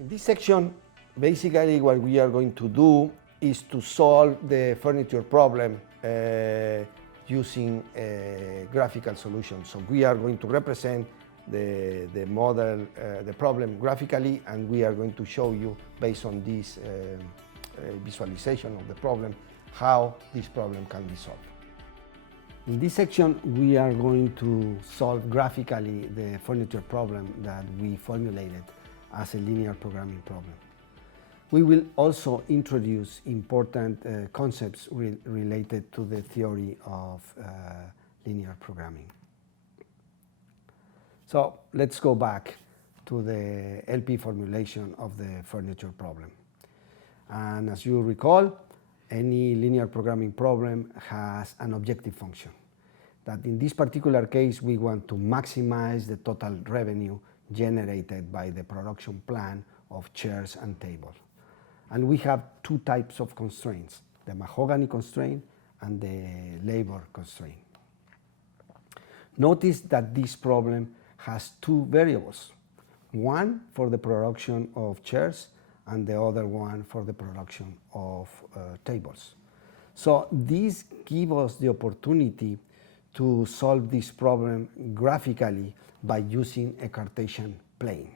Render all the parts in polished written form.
In this section, basically what we are going to do is to solve the furniture problem using a graphical solution. So we are going to represent the model, the problem graphically, and we are going to show you, based on this visualization of the problem, how this problem can be solved. In this section, we are going to solve graphically the furniture problem that we formulated as a linear programming problem. We will also introduce important concepts related to the theory of linear programming. So let's go back to the LP formulation of the furniture problem. And as you recall, any linear programming problem has an objective function. That in this particular case, we want to maximize the total revenue generated by the production plan of chairs and tables. And we have two types of constraints, the Mahogany constraint and the labor constraint. Notice that this problem has two variables, one for the production of chairs and the other one for the production of tables. So this gives us the opportunity to solve this problem graphically by using a Cartesian plane.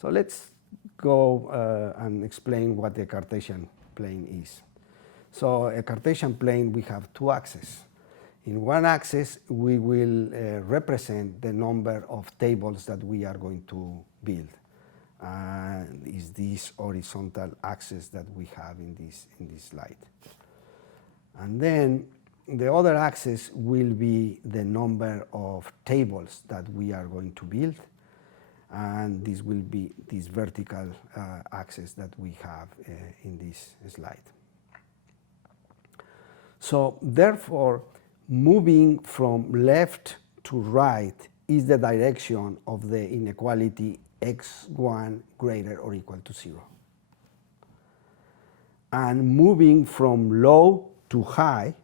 So let's go and explain what the Cartesian plane is. So a Cartesian plane, we have two axes. In one axis, we will represent the number of tables that we are going to build. Is this horizontal axis that we have in this slide. And then the other axis will be the number of tables that we are going to build, and this will be this vertical axis that we have in this slide. So therefore, moving from left to right is the direction of the inequality x1 greater or equal to 0. And moving from low to high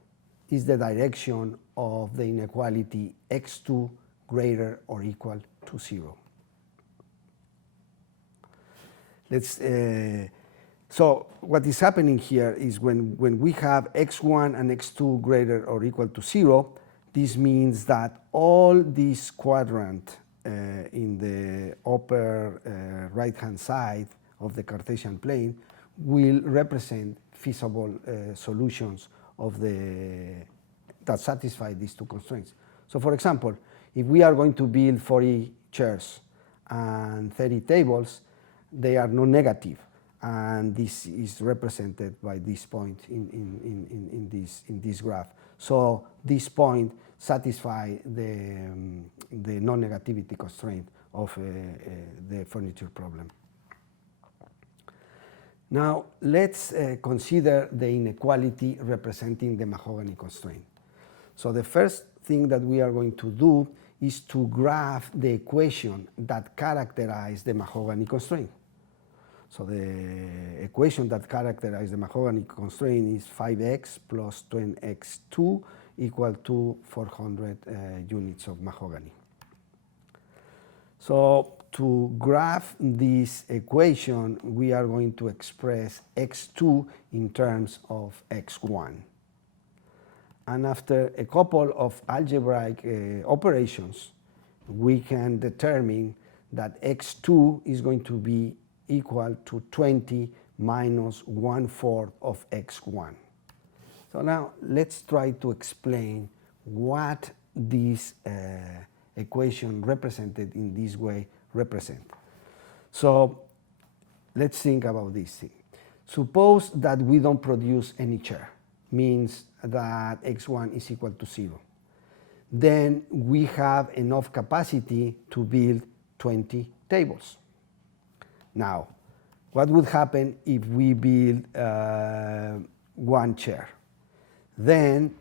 is the direction of the inequality x2 greater or equal to 0. So what is happening here is when we have x1 and x2 greater or equal to 0, this means that all this quadrant in the upper right-hand side of the Cartesian plane will represent feasible solutions of that satisfy these two constraints. So for example, if we are going to build 40 chairs and 30 tables, they are non-negative, and this is represented by this point in this graph. So this point satisfies the non-negativity constraint of the furniture problem. Now let's consider the inequality representing the Mahogany constraint. So the first thing that we are going to do is to graph the equation that characterizes the Mahogany constraint. So the equation that characterizes the Mahogany constraint is 5x plus 20x2 equal to 400 units of Mahogany. So to graph this equation, we are going to express x2 in terms of x1. And after a couple of algebraic operations, we can determine that x2 is going to be equal to 20 minus 1/4 of x1. So now let's try to explain what this equation represented in this way represent. So let's think about this thing. Suppose that we don't produce any chair, means that x1 is equal to 0. Then we have enough capacity to build 20 tables. Now, what would happen if we build one chair? Then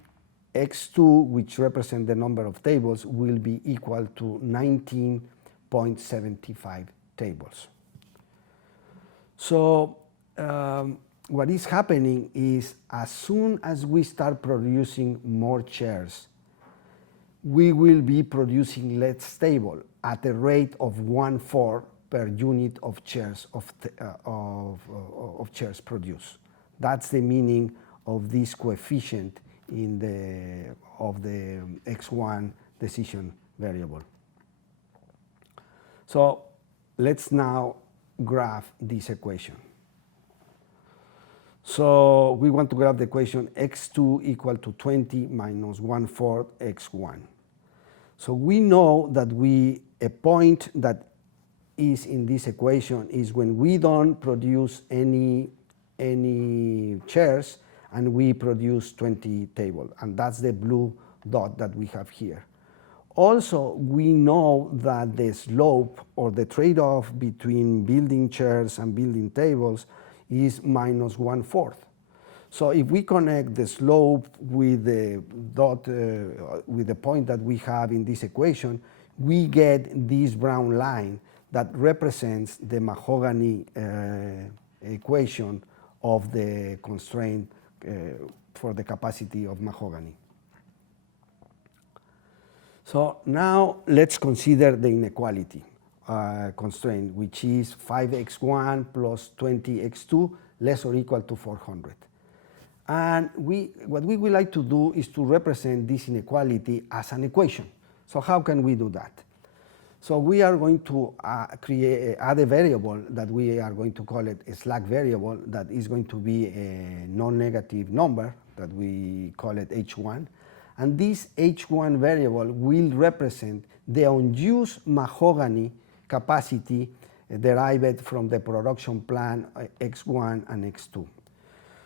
x2, which represents the number of tables, will be equal to 19.75 tables. So what is happening is, as soon as we start producing more chairs, we will be producing less tables at a rate of 1/4 per unit of chairs chairs produced. That's the meaning of this coefficient of the x1 decision variable. So let's now graph this equation. So we want to graph the equation x2 equal to 20 minus 1/4 x1. So we know that a point that is in this equation is when we don't produce any chairs and we produce 20 tables, and that's the blue dot that we have here. Also, we know that the slope or the trade-off between building chairs and building tables is minus 1/4. So if we connect the slope with the dot, with the point that we have in this equation, we get this brown line that represents the Mahogany equation of the constraint for the capacity of Mahogany. So now let's consider the inequality constraint, which is 5x1 plus 20x2 less or equal to 400. And what we would like to do is to represent this inequality as an equation. So how can we do that? So we are going to add a variable that we are going to call it a slack variable that is going to be a non-negative number that we call it h1. And this h1 variable will represent the unused Mahogany capacity derived from the production plan x1 and x2.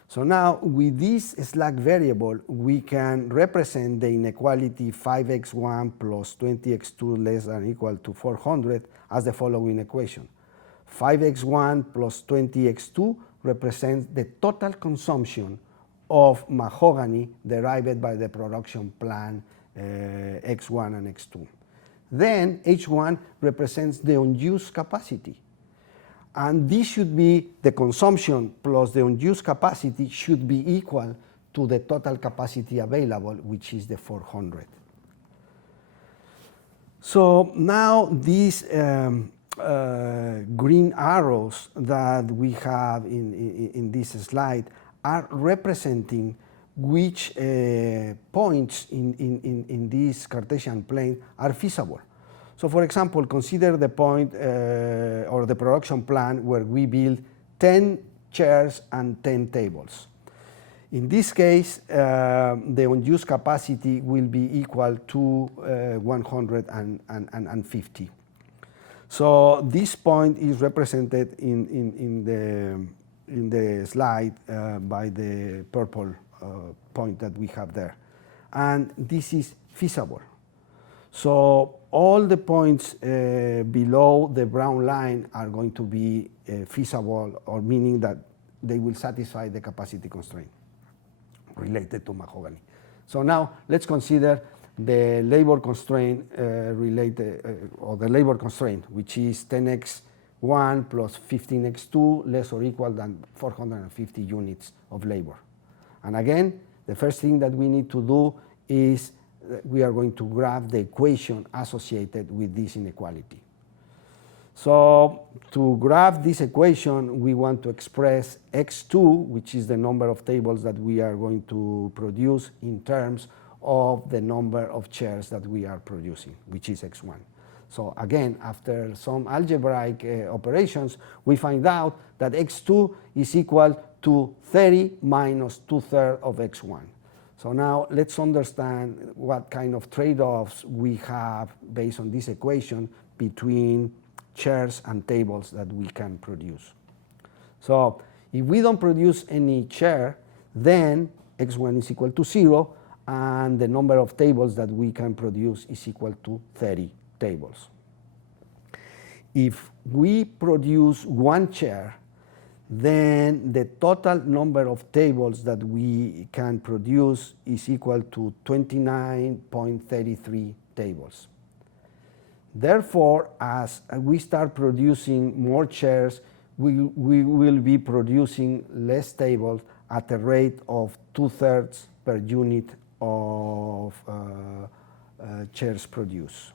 So now with this slack variable, we can represent the inequality 5x1 plus 20x2 less than or equal to 400 as the following equation. 5x1 plus 20x2 represents the total consumption of Mahogany derived by the production plan x1 and x2. Then h1 represents the unused capacity. And this should be the consumption plus the unused capacity should be equal to the total capacity available, which is the 400. So now these green arrows that we have in this slide are representing which points in this Cartesian plane are feasible. So for example, consider the point or the production plan where we build 10 chairs and 10 tables. In this case, the unused capacity will be equal to 150. So this point is represented in the slide by the purple point that we have there. And this is feasible. So all the points below the brown line are going to be feasible, or meaning that they will satisfy the capacity constraint related to Mahogany. So now let's consider the labor constraint or the labor constraint, which is 10x1 plus 15x2 less or equal than 450 units of labor. And again, the first thing that we need to do is we are going to graph the equation associated with this inequality. So to graph this equation, we want to express x2, which is the number of tables that we are going to produce, in terms of the number of chairs that we are producing, which is x1. So again, after some algebraic operations, we find out that x2 is equal to 30 minus 2/3 of x1. So now let's understand what kind of trade-offs we have based on this equation between chairs and tables that we can produce. So if we don't produce any chair, then x1 is equal to 0, and the number of tables that we can produce is equal to 30 tables. If we produce one chair, then the total number of tables that we can produce is equal to 29.33 tables. Therefore, as we start producing more chairs, we will be producing less tables at a rate of 2/3 per unit of chairs produced.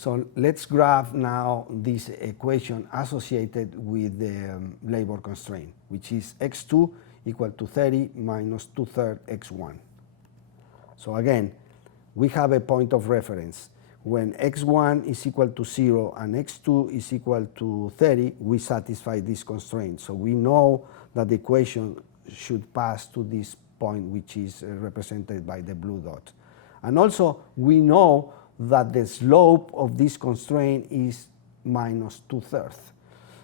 So let's graph now this equation associated with the labor constraint, which is x2 equal to 30 minus 2/3 x1. So again, we have a point of reference. When x1 is equal to 0 and x2 is equal to 30, we satisfy this constraint. So we know that the equation should pass to this point, which is represented by the blue dot. And also, we know that the slope of this constraint is minus 2/3.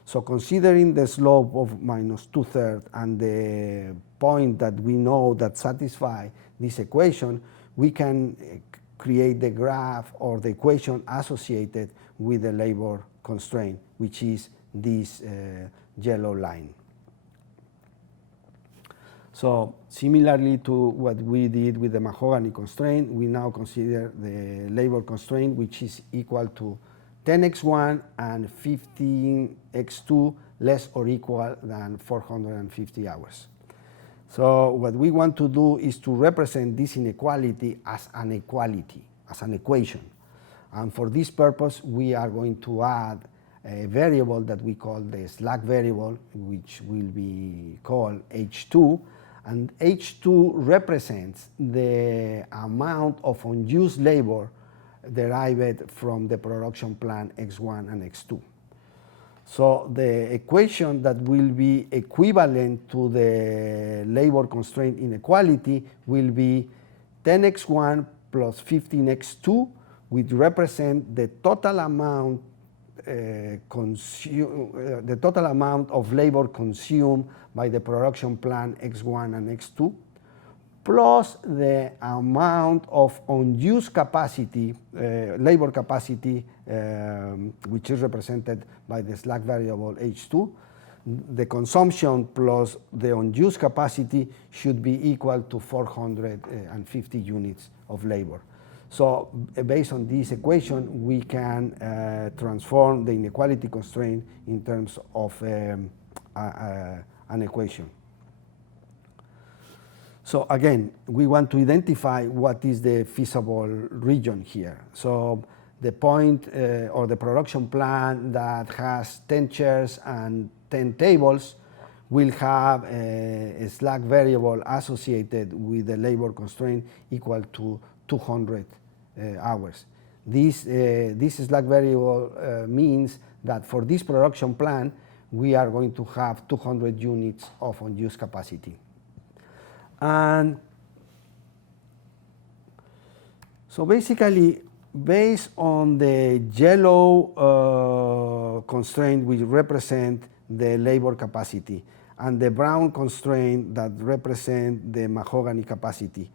So considering the slope of minus 2/3 and the point that we know that satisfy this equation, we can create the graph or the equation associated with the labor constraint, which is this yellow line. So similarly to what we did with the Mahogany constraint, we now consider the labor constraint, which is equal to 10x1 and 15x2 less or equal than 450 hours. So what we want to do is to represent this inequality as an equality, as an equation. And for this purpose, we are going to add a variable that we call the slack variable, which will be called H2. And H2 represents the amount of unused labor derived from the production plan X1 and X2. So the equation that will be equivalent to the labor constraint inequality will be 10x1 plus 15x2, which represent the total amount the total amount of labor consumed by the production plan X1 and X2, plus the amount of unused capacity, labor capacity, which is represented by the slack variable H2. The consumption plus the unused capacity should be equal to 450 units of labor. So based on this equation, we can transform the inequality constraint in terms of an equation. So again, we want to identify what is the feasible region here. So the point or the production plan that has 10 chairs and 10 tables will have a slack variable associated with the labor constraint equal to 200 hours. This slack variable means that for this production plan, we are going to have 200 units of unused capacity. And so basically, based on the yellow constraint which represent the labor capacity and the brown constraint that represent the Mahogany capacity,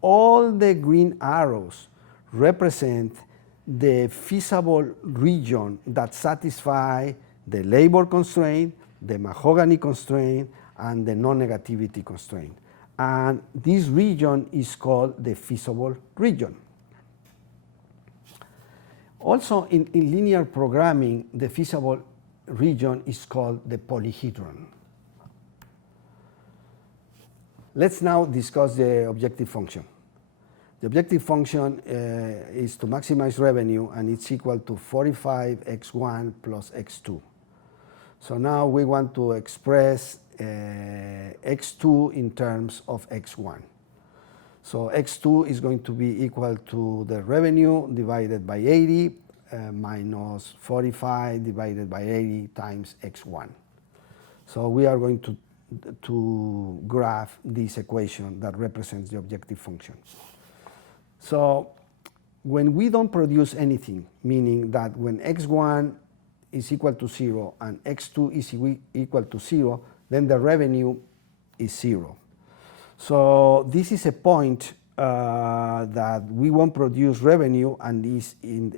all the green arrows represent the feasible region that satisfy the labor constraint, the Mahogany constraint, and the non-negativity constraint. And this region is called the feasible region. Also, in linear programming, the feasible region is called the polyhedron. Let's now discuss the objective function. The objective function is to maximize revenue, and it's equal to 45x1 plus x2. So now we want to express x2 in terms of x1. So x2 is going to be equal to the revenue divided by 80 minus 45 divided by 80 times x1. So we are going to graph this equation that represents the objective function. So when we don't produce anything, meaning that when x1 is equal to 0 and x2 is equal to 0, then the revenue is 0. So this is a point that we won't produce revenue, and is in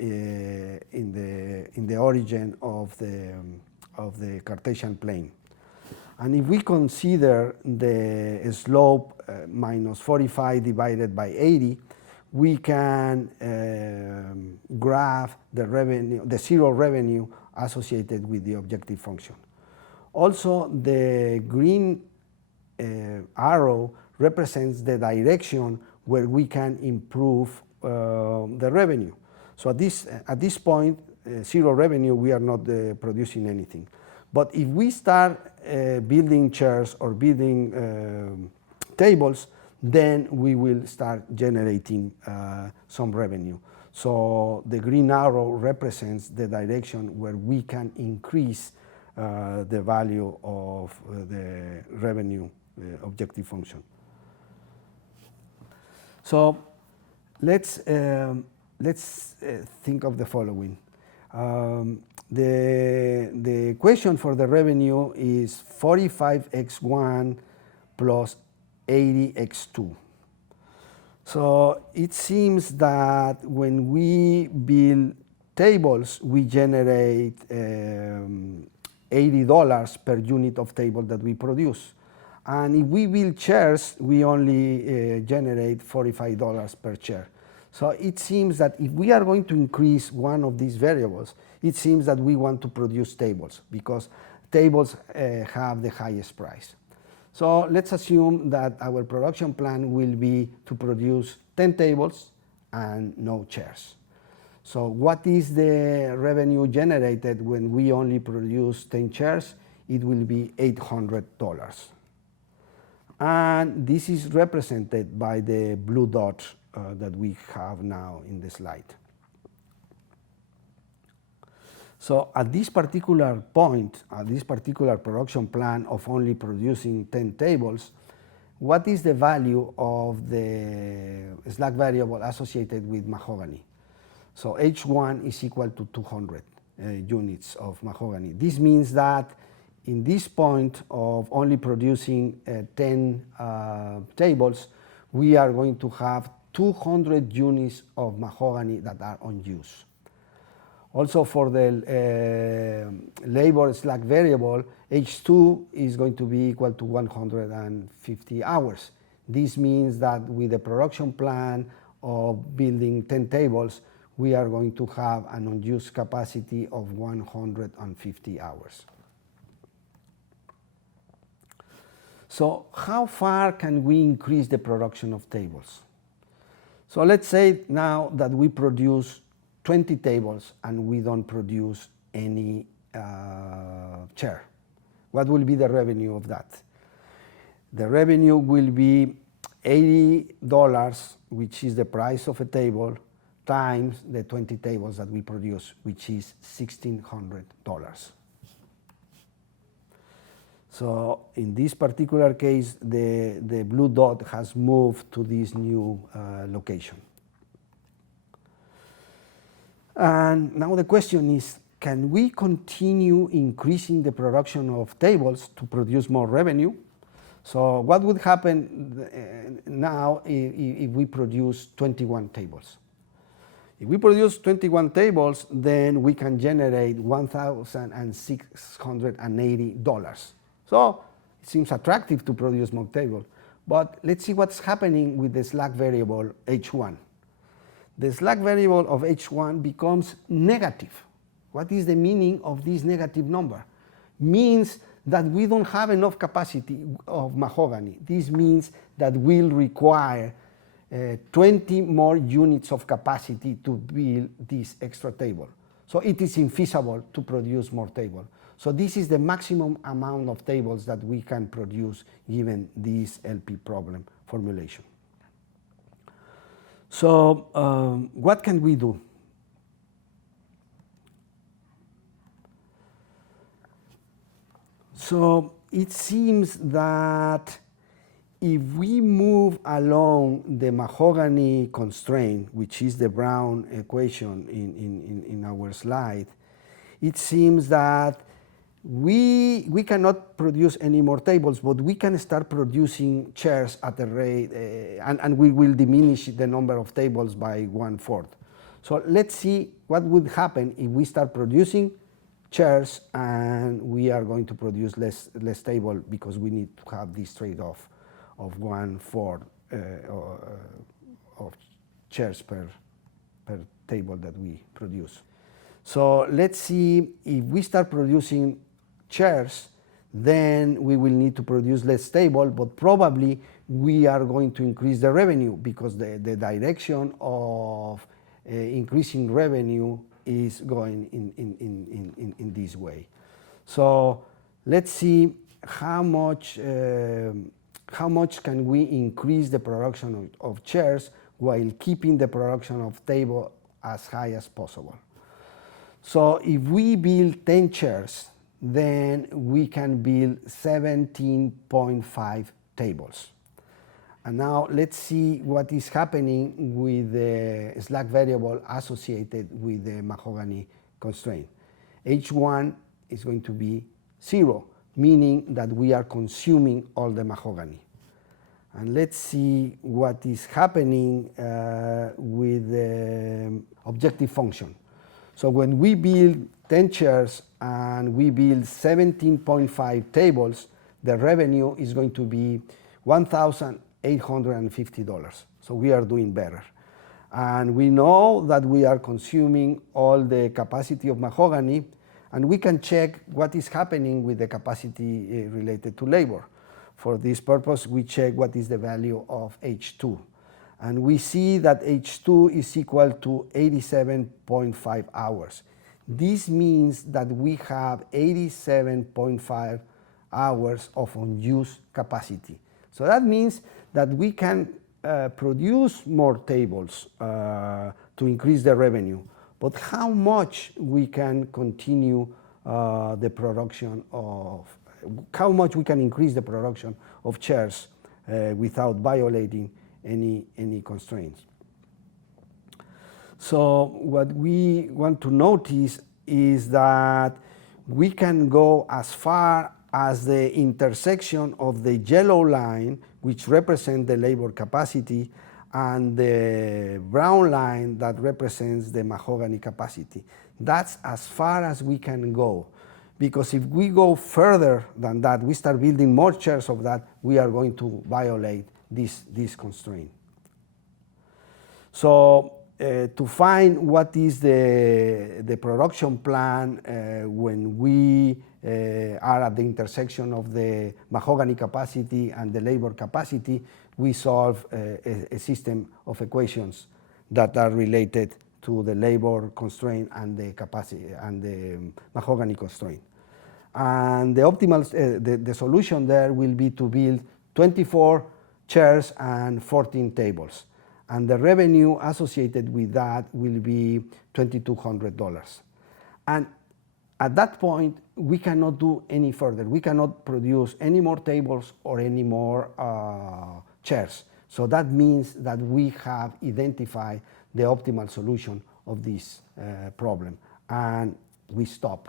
the origin of the Cartesian plane. And if we consider the slope minus 45 divided by 80, we can graph the revenue, the zero revenue associated with the objective function. Also, the green arrow represents the direction where we can improve the revenue. So at this point, zero revenue, we are not producing anything. But if we start building chairs or building tables, then we will start generating some revenue. So the green arrow represents the direction where we can increase the value of the revenue objective function. So let's think of the following. The equation for the revenue is 45x1 plus 80x2. So it seems that when we build tables, we generate $80 per unit of table that we produce. And if we build chairs, we only generate $45 per chair. So it seems that if we are going to increase one of these variables, it seems that we want to produce tables because tables have the highest price. So let's assume that our production plan will be to produce 10 tables and no chairs. So what is the revenue generated when we only produce 10 chairs? It will be $800. And this is represented by the blue dot that we have now in the slide. So at this particular point, at this particular production plan of only producing 10 tables, what is the value of the slack variable associated with Mahogany? So H1 is equal to 200 units of Mahogany. This means that in this point of only producing 10 tables, we are going to have 200 units of Mahogany that are unused. Also for the labor slack variable, H2 is going to be equal to 150 hours. This means that with the production plan of building 10 tables, we are going to have an unused capacity of 150 hours. So how far can we increase the production of tables? So let's say now that we produce 20 tables and we don't produce any chair. What will be the revenue of that? The revenue will be $80, which is the price of a table, times the 20 tables that we produce, which is $1,600. So in this particular case, the blue dot has moved to this new location. And now the question is, can we continue increasing the production of tables to produce more revenue? So what would happen now if we produce 21 tables? If we produce 21 tables, then we can generate $1,680. So it seems attractive to produce more tables. But let's see what's happening with the slack variable H1. The slack variable of H1 becomes negative. What is the meaning of this negative number? Means that we don't have enough capacity of Mahogany. This means that we'll require 20 more units of capacity to build this extra table. So it is infeasible to produce more tables. So this is the maximum amount of tables that we can produce given this LP problem formulation. So what can we do? So it seems that if we move along the Mahogany constraint, which is the brown equation in our slide, it seems that we cannot produce any more tables, but we can start producing chairs at a rate, and we will diminish the number of tables by 1/4. So let's see what would happen if we start producing chairs and we are going to produce less table because we need to have this trade-off of 1/4 of chairs per table that we produce. So let's see, if we start producing chairs, then we will need to produce less table, but probably we are going to increase the revenue because the direction of increasing revenue is going in this way. So let's see how much can we increase the production of chairs while keeping the production of table as high as possible. So if we build 10 chairs, then we can build 17.5 tables. And now let's see what is happening with the slack variable associated with the Mahogany constraint. H1 is going to be 0, meaning that we are consuming all the Mahogany. And let's see what is happening with the objective function. So when we build 10 chairs and we build 17.5 tables, the revenue is going to be $1,850. So we are doing better. And we know that we are consuming all the capacity of Mahogany, and we can check what is happening with the capacity related to labor. For this purpose, we check what is the value of H2. And we see that H2 is equal to 87.5 hours. This means that we have 87.5 hours of unused capacity. So that means that we can produce more tables to increase the revenue. But how much we can continue the production of, how much we can increase the production of chairs without violating any constraints. So what we want to notice is that we can go as far as the intersection of the yellow line, which represents the labor capacity, and the brown line that represents the Mahogany capacity. That's as far as we can go. Because if we go further than that, we start building more chairs of that, we are going to violate this constraint. So to find what is the production plan when we are at the intersection of the Mahogany capacity and the labor capacity, we solve a system of equations that are related to the labor constraint and the capacity and the Mahogany constraint. And the optimal the solution there will be to build 24 chairs and 14 tables. And the revenue associated with that will be $2,200. And at that point, we cannot do any further. We cannot produce any more tables or any more chairs. So that means that we have identified the optimal solution of this problem. And we stop.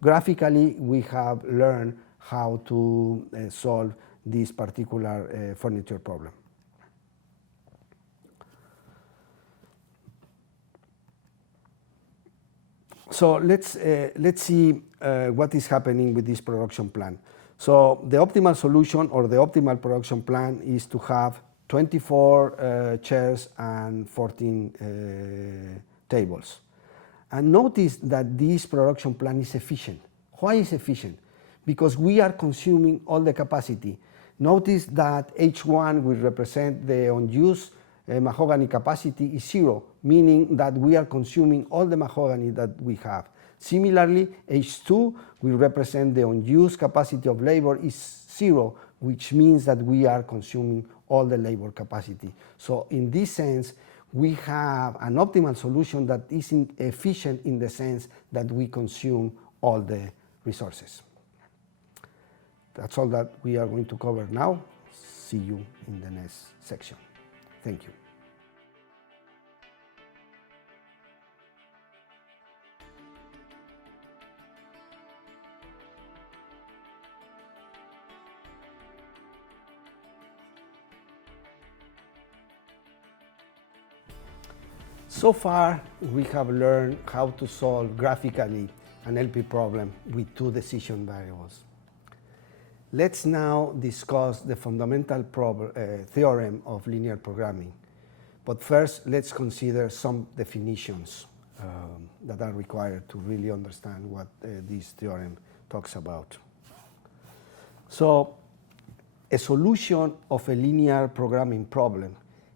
Graphically, we have learned how to solve this particular furniture problem. So let's see what is happening with this production plan. So the optimal solution or the optimal production plan is to have 24 chairs and 14 tables. And notice that this production plan is efficient. Why is efficient? Because we are consuming all the capacity. Notice that H1 will represent the unused Mahogany capacity is 0, meaning that we are consuming all the Mahogany that we have. Similarly, H2 will represent the unused capacity of labor is 0, which means that we are consuming all the labor capacity. So in this sense, we have an optimal solution that is efficient in the sense that we consume all the resources. That's all that we are going to cover now. See you in the next section. Thank you. So far, we have learned how to solve graphically an LP problem with two decision variables. Let's now discuss the fundamental theorem of linear programming. But first, let's consider some definitions that are required to really understand what this theorem talks about. So, a solution of a linear programming problem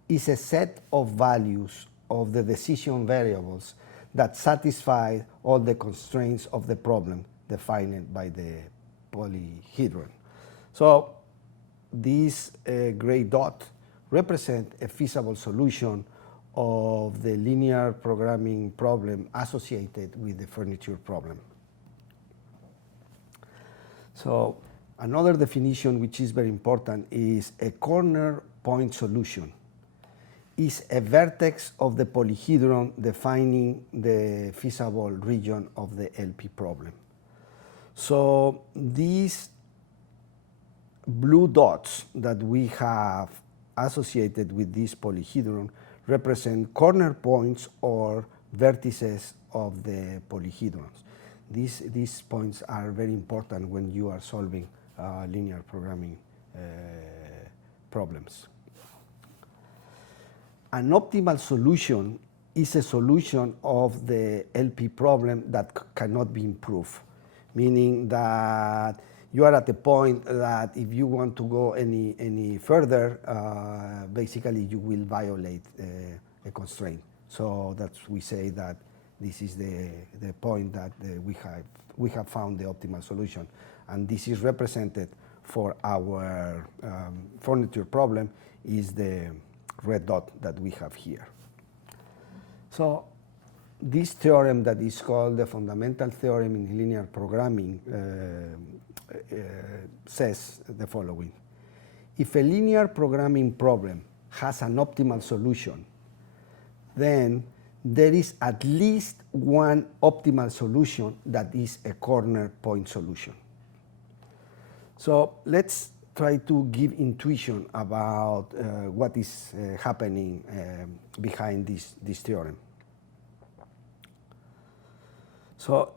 is a set of values of the decision variables that satisfy all the constraints of the problem defined by the polyhedron. So this gray dot represents a feasible solution of the linear programming problem associated with the furniture problem. So another definition which is very important is a corner point solution is a vertex of the polyhedron defining the feasible region of the LP problem. So these blue dots that we have associated with this polyhedron represent corner points or vertices of the polyhedrons. These points are very important when you are solving linear programming problems. An optimal solution is a solution of the LP problem that cannot be improved, meaning that you are at the point that if you want to go any further, basically you will violate a constraint. So that's we say that this is the point that we have found the optimal solution, and this is represented for our furniture problem is the red dot that we have here. So this theorem that is called the fundamental theorem in linear programming says the following. If a linear programming problem has an optimal solution, then there is at least one optimal solution that is a corner point solution. So let's try to give intuition about what is happening behind this theorem. So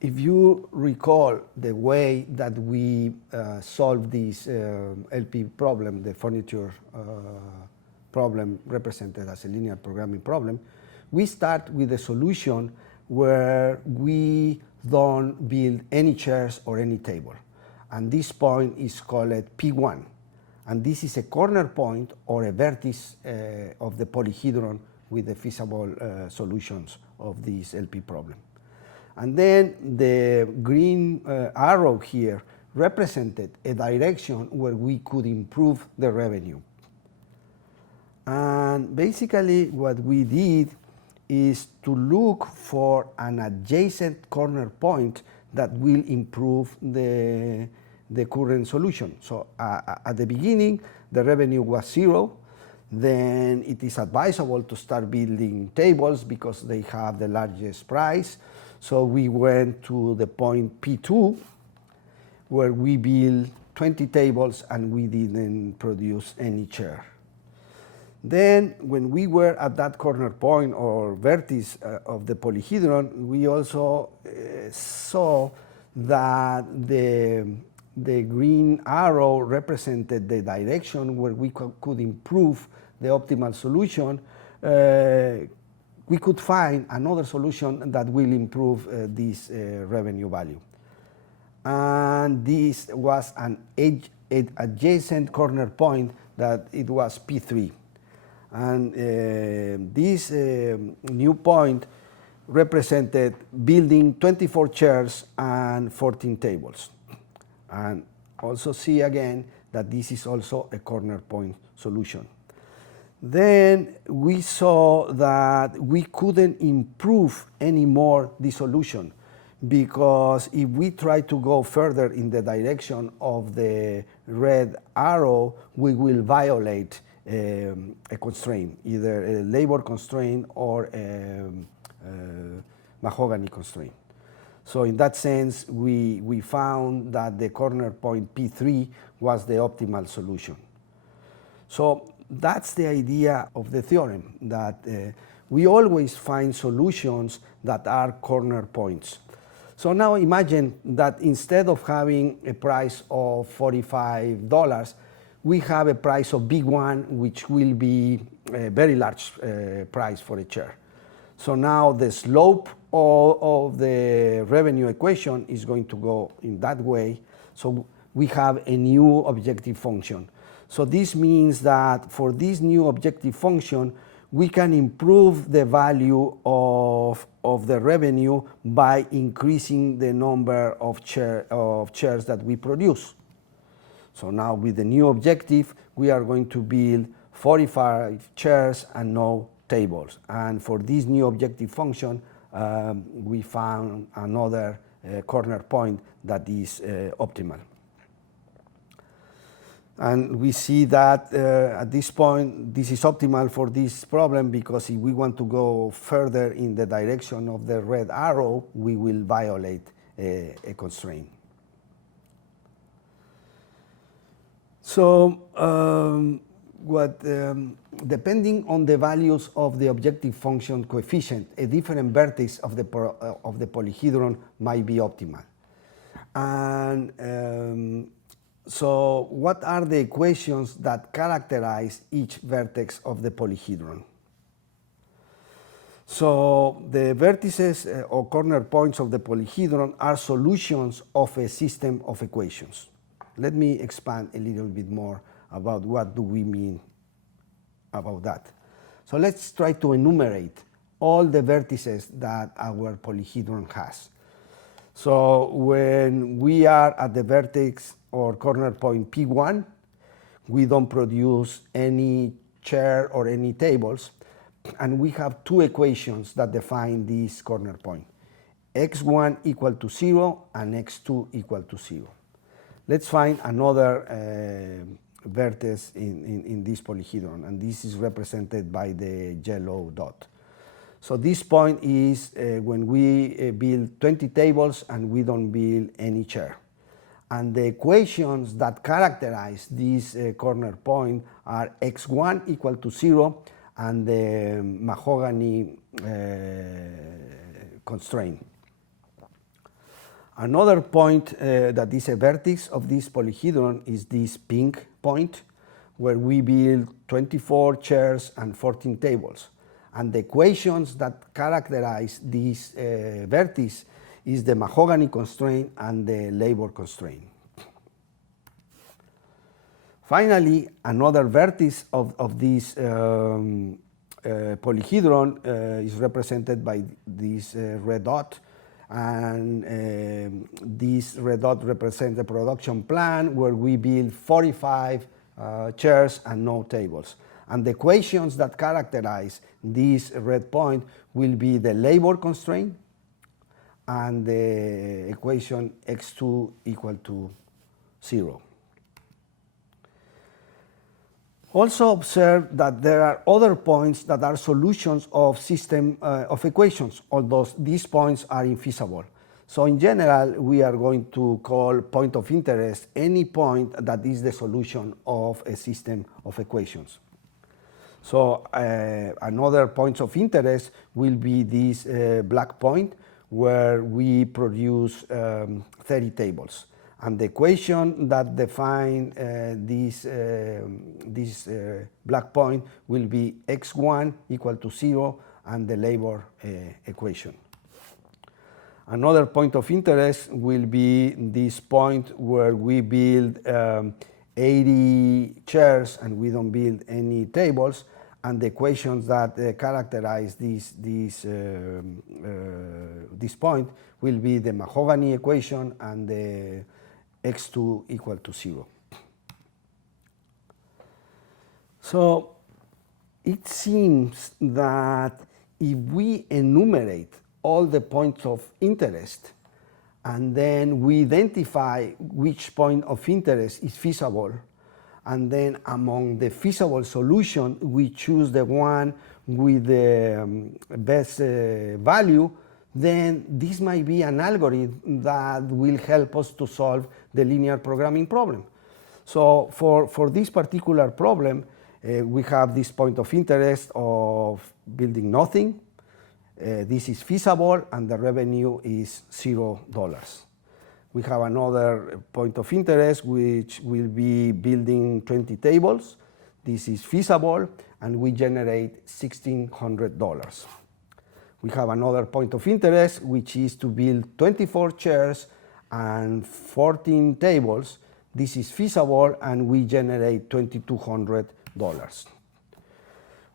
if you recall the way that we solved this LP problem, the furniture problem represented as a linear programming problem, we start with a solution where we don't build any chairs or any table. And this point is called P1. And this is a corner point or a vertex of the polyhedron with the feasible solutions of this LP problem. And then the green arrow here represented a direction where we could improve the revenue. And basically what we did is to look for an adjacent corner point that will improve the current solution. So at the beginning, the revenue was 0. Then it is advisable to start building tables because they have the largest price. So we went to the point P2, where we built 20 tables and we didn't produce any chair. Then when we were at that corner point or vertex of the polyhedron, we also saw that the green arrow represented the direction where we could improve the optimal solution. We could find another solution that will improve this revenue value. And this was an adjacent corner point that it was P3. And this new point represented building 24 chairs and 14 tables. And also see again that this is also a corner point solution. Then we saw that we couldn't improve anymore the solution, because if we try to go further in the direction of the red arrow, we will violate a constraint, either a labor constraint or a Mahogany constraint. So in that sense, we found that the corner point P3 was the optimal solution. So that's the idea of the theorem, that we always find solutions that are corner points. So now imagine that instead of having a price of $45, we have a price of big one, which will be a very large price for a chair. So now the slope of the revenue equation is going to go in that way. So we have a new objective function. So this means that for this new objective function, we can improve the value of the revenue by increasing the number of chairs that we produce. So now with the new objective, we are going to build 45 chairs and no tables. And for this new objective function, we found another corner point that is optimal. And we see that at this point, this is optimal for this problem, because if we want to go further in the direction of the red arrow, we will violate a constraint. So depending on the values of the objective function coefficient, a different vertex of the polyhedron might be optimal. And so what are the equations that characterize each vertex of the polyhedron? So the vertices or corner points of the polyhedron are solutions of a system of equations. Let me expand a little bit more about what do we mean about that. So let's try to enumerate all the vertices that our polyhedron has. So when we are at the vertex or corner point P1, we don't produce any chair or any tables, and we have two equations that define this corner point: x1 equal to 0 and x2 equal to 0. Let's find another vertex in this polyhedron, and this is represented by the yellow dot. So this point is when we build 20 tables and we don't build any chair. And the equations that characterize this corner point are x1 equal to 0 and the Mahogany constraint. Another point that is a vertex of this polyhedron is this pink point, where we build 24 chairs and 14 tables. And the equations that characterize this vertex is the Mahogany constraint and the labor constraint. Finally, another vertex of this polyhedron is represented by this red dot. And this red dot represents the production plan, where we build 45 chairs and no tables. And the equations that characterize this red point will be the labor constraint and the equation x2 equal to 0. Also observe that there are other points that are solutions of system of equations, although these points are infeasible. So in general, we are going to call point of interest any point that is the solution of a system of equations. So another point of interest will be this black point, where we produce 30 tables. And the equation that defines this black point will be x1 equal to 0 and the labor equation. Another point of interest will be this point where we build 80 chairs and we don't build any tables, and the equations that characterize this point will be the Mahogany equation and the x2 equal to 0. So it seems that if we enumerate all the points of interest and then we identify which point of interest is feasible, and then among the feasible solution we choose the one with the best value, then this might be an algorithm that will help us to solve the linear programming problem. So for this particular problem, we have this point of interest of building nothing. This is feasible and the revenue is $0. We have another point of interest which will be building 20 tables. This is feasible and we generate $1,600. We have another point of interest which is to build 24 chairs and 14 tables. This is feasible and we generate $2,200.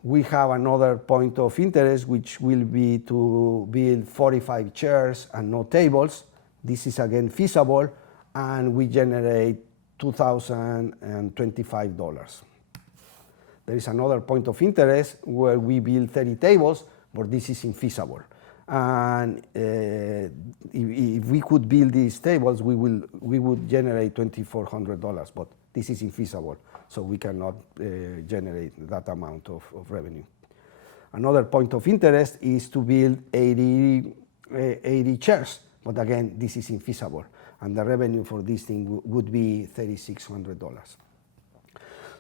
we have another point of interest, which will be to build 45 chairs and no tables. This is again feasible, and we generate $2,025. There is another point of interest where we build 30 tables, but this is infeasible. And if we could build these tables, we would generate $2,400, but this is infeasible, so we cannot generate that amount of revenue. Another point of interest is to build 80 chairs, but again, this is infeasible, and the revenue for this thing would be $3,600.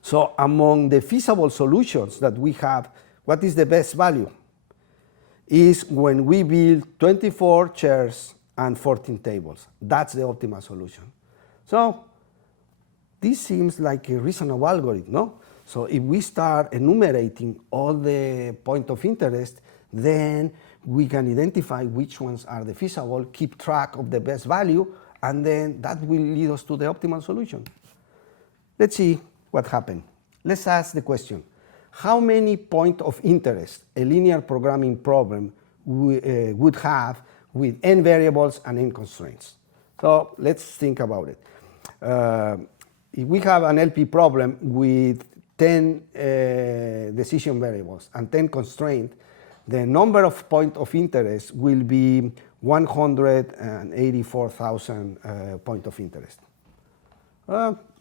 So among the feasible solutions that we have, what is the best value? Is when we build 24 chairs and 14 tables. That's the optimal solution. So this seems like a reasonable algorithm, no? So if we start enumerating all the points of interest, then we can identify which ones are the feasible, keep track of the best value, and then that will lead us to the optimal solution. Let's see what happened. Let's ask the question: how many points of interest a linear programming problem would have with n variables and n constraints? So let's think about it. If we have an LP problem with 10 decision variables and 10 constraints, the number of points of interest will be 184,000 points of interest.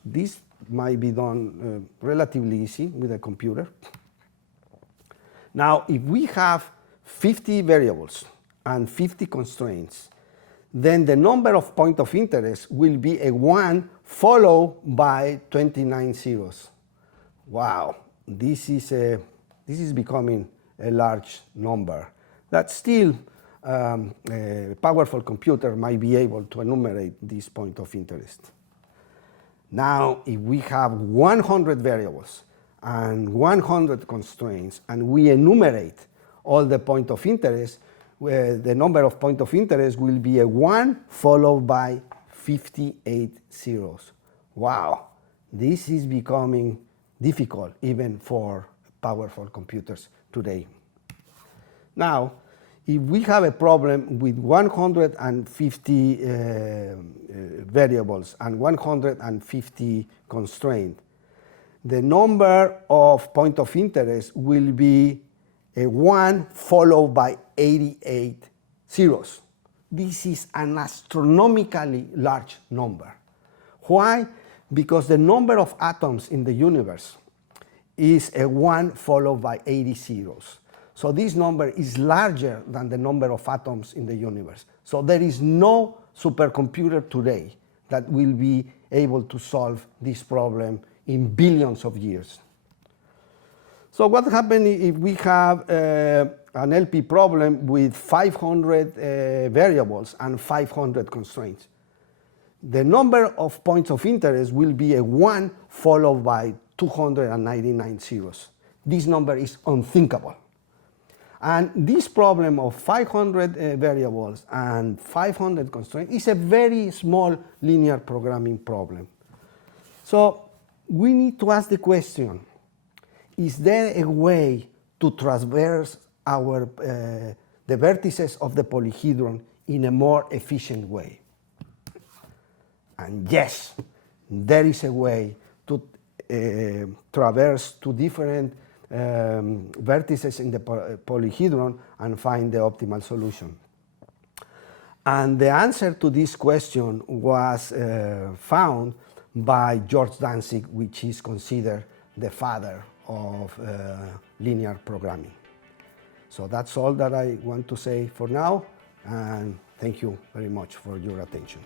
This might be done relatively easy with a computer. Now, if we have 50 variables and 50 constraints, then the number of points of interest will be a 1 followed by 29 zeros. Wow, this is becoming a large number. That still a powerful computer might be able to enumerate this point of interest. Now, if we have 100 variables and 100 constraints, and we enumerate all the points of interest, where the number of points of interest will be a 1 followed by 58 zeros. Wow, this is becoming difficult even for powerful computers today. Now, if we have a problem with 150 variables and 150 constraints, the number of points of interest will be a 1 followed by 88 zeros. This is an astronomically large number. Why? Because the number of atoms in the universe is a 1 followed by 80 zeros. So this number is larger than the number of atoms in the universe. So there is no supercomputer today that will be able to solve this problem in billions of years. So what happens if we have an LP problem with 500 variables and 500 constraints? The number of points of interest will be a 1 followed by 299 zeros. This number is unthinkable. And this problem of 500 variables and 500 constraints is a very small linear programming problem. So we need to ask the question, is there a way to traverse the vertices of the polyhedron in a more efficient way? And yes, there is a way to traverse two different vertices in the polyhedron and find the optimal solution. And the answer to this question was found by George Dantzig, which is considered the father of linear programming. So that's all that I want to say for now, and thank you very much for your attention.